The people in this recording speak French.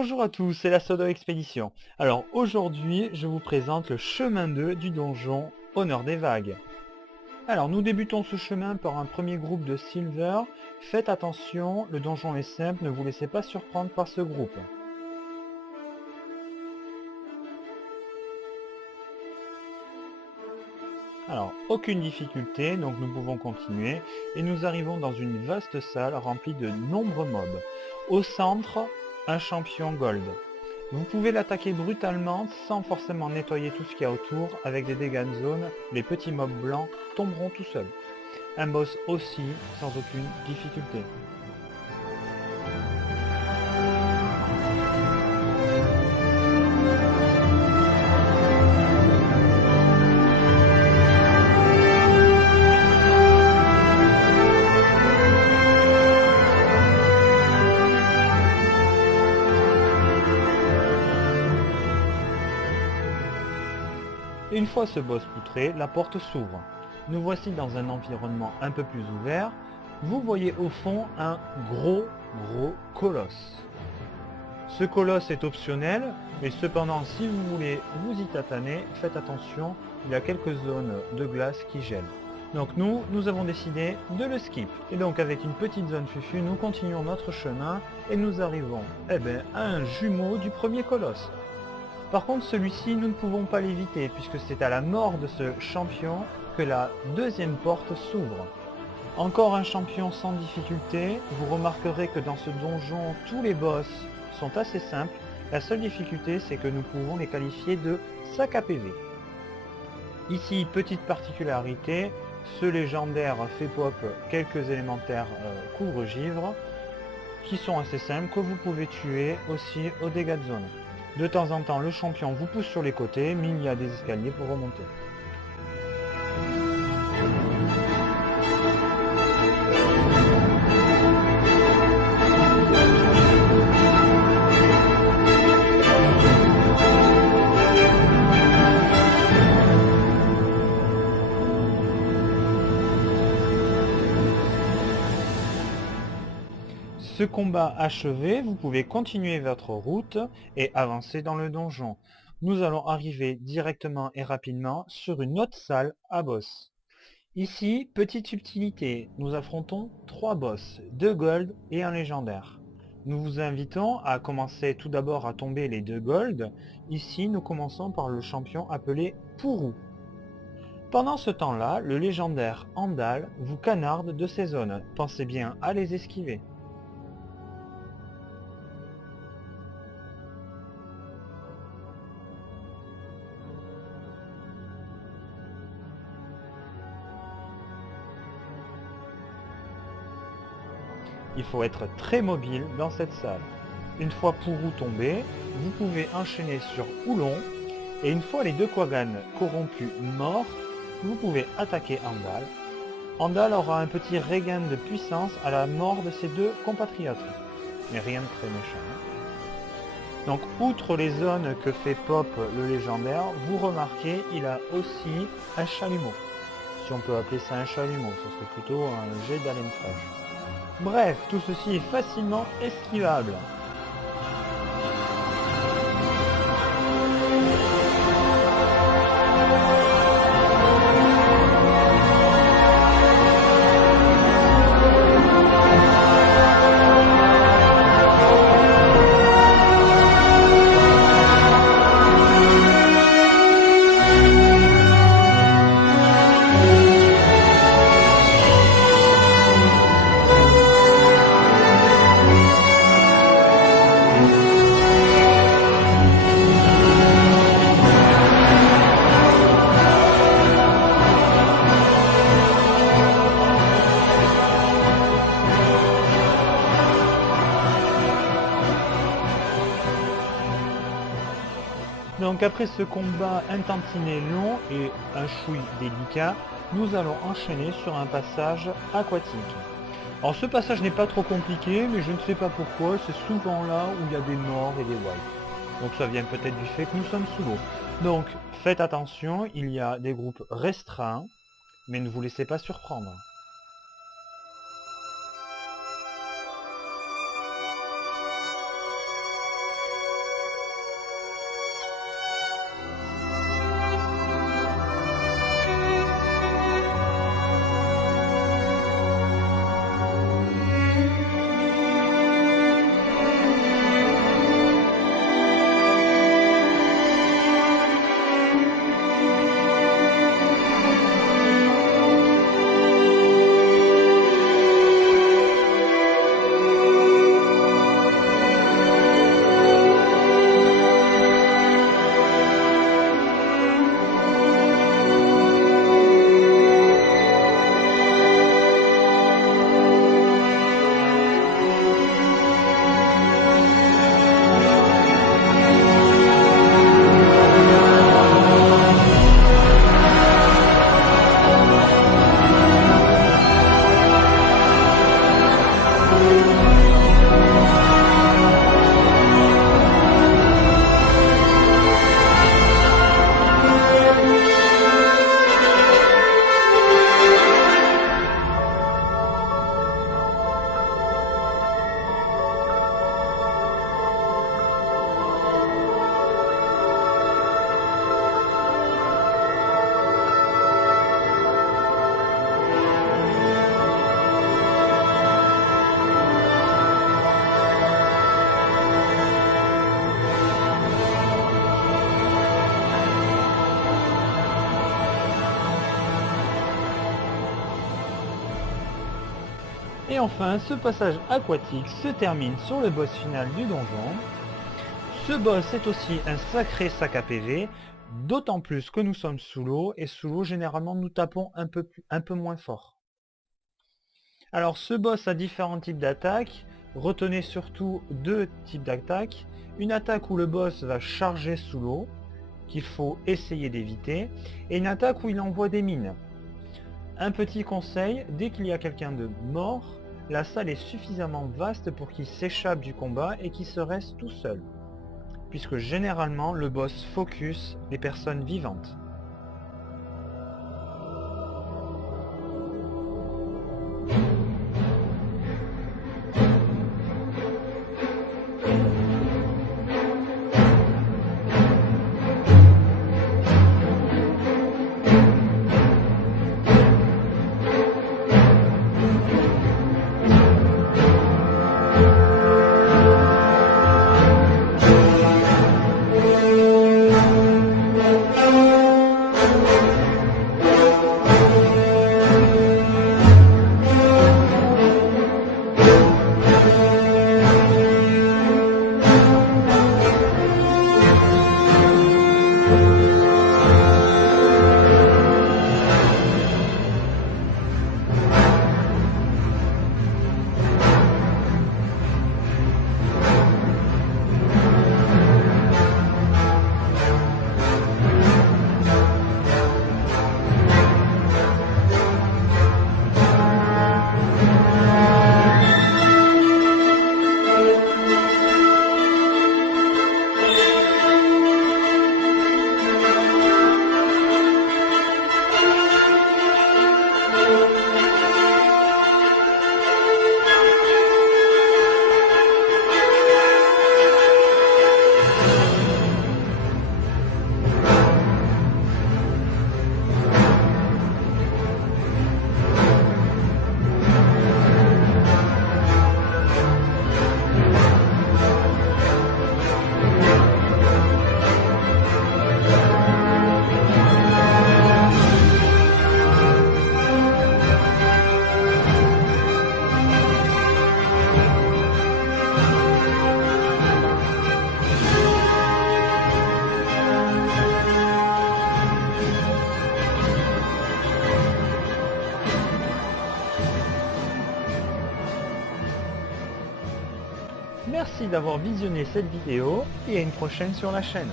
Bonjour à tous, c'est la Sodo Expédition. Alors aujourd'hui, je vous présente le chemin 2 du donjon Honneur des Vagues. Alors nous débutons ce chemin par un premier groupe de Silver. Faites attention, le donjon est simple, ne vous laissez pas surprendre par ce groupe. Alors, aucune difficulté, donc nous pouvons continuer, et nous arrivons dans une vaste salle remplie de nombreux mobs. Au centre, un champion gold. Vous pouvez l'attaquer brutalement sans forcément nettoyer tout ce qu'il y a autour. Avec des dégâts de zone, les petits mobs blancs tomberont tout seuls. Un boss aussi, sans aucune difficulté. Une fois ce boss poutré, la porte s'ouvre. Nous voici dans un environnement un peu plus ouvert. Vous voyez au fond un gros colosse. Ce colosse est optionnel, mais cependant si vous voulez vous y tataner, faites attention, il y a quelques zones de glace qui gèlent. Donc nous avons décidé de le skip. Et donc avec une petite zone fufu, nous continuons notre chemin et nous arrivons à un jumeau du premier colosse. Par contre, celui-ci, nous ne pouvons pas l'éviter, puisque c'est à la mort de ce champion que la deuxième porte s'ouvre. Encore un champion sans difficulté. Vous remarquerez que dans ce donjon, tous les boss sont assez simples. La seule difficulté, c'est que nous pouvons les qualifier de sac à PV. Ici, petite particularité, ce légendaire fait pop quelques élémentaires couvre-givre, qui sont assez simples, que vous pouvez tuer aussi aux dégâts de zone. De temps en temps, le champion vous pousse sur les côtés, mais il y a des escaliers pour remonter. Ce combat achevé, vous pouvez continuer votre route et avancer dans le donjon. Nous allons arriver directement et rapidement sur une autre salle à boss. Ici, petite subtilité, nous affrontons 3 boss, 2 gold et un légendaire. Nous vous invitons à commencer tout d'abord à tomber les 2 gold. Ici, nous commençons par le champion appelé Pourou. Pendant ce temps-là, le légendaire Andal vous canarde de ces zones. Pensez bien à les esquiver. Il faut être très mobile dans cette salle. Une fois Pourou tombé, vous pouvez enchaîner sur Oulon, et une fois les 2 Quaggan corrompus morts, vous pouvez attaquer Andal. Andal aura un petit regain de puissance à la mort de ses 2 compatriotes, mais rien de très méchant. Donc outre les zones que fait pop le légendaire, vous remarquez il a aussi un chalumeau. Si on peut appeler ça un chalumeau, ce serait plutôt un jet d'haleine fraîche. Bref, tout ceci est facilement esquivable. Donc après ce combat un tantinet long et un chouï délicat, nous allons enchaîner sur un passage aquatique. Alors ce passage n'est pas trop compliqué, mais je ne sais pas pourquoi, c'est souvent là où il y a des morts et des wipes. Donc ça vient peut-être du fait que nous sommes sous l'eau. Donc faites attention, il y a des groupes restreints, mais ne vous laissez pas surprendre. Et enfin, ce passage aquatique se termine sur le boss final du donjon. Ce boss est aussi un sacré sac à PV, d'autant plus que nous sommes sous l'eau, et sous l'eau généralement nous tapons un peu moins fort. Alors ce boss a différents types d'attaques, retenez surtout deux types d'attaques. Une attaque où le boss va charger sous l'eau, qu'il faut essayer d'éviter, et une attaque où il envoie des mines. Un petit conseil, dès qu'il y a quelqu'un de mort, la salle est suffisamment vaste pour qu'il s'échappe du combat et qu'il se reste tout seul, puisque généralement le boss focus les personnes vivantes. Merci d'avoir visionné cette vidéo et à une prochaine sur la chaîne.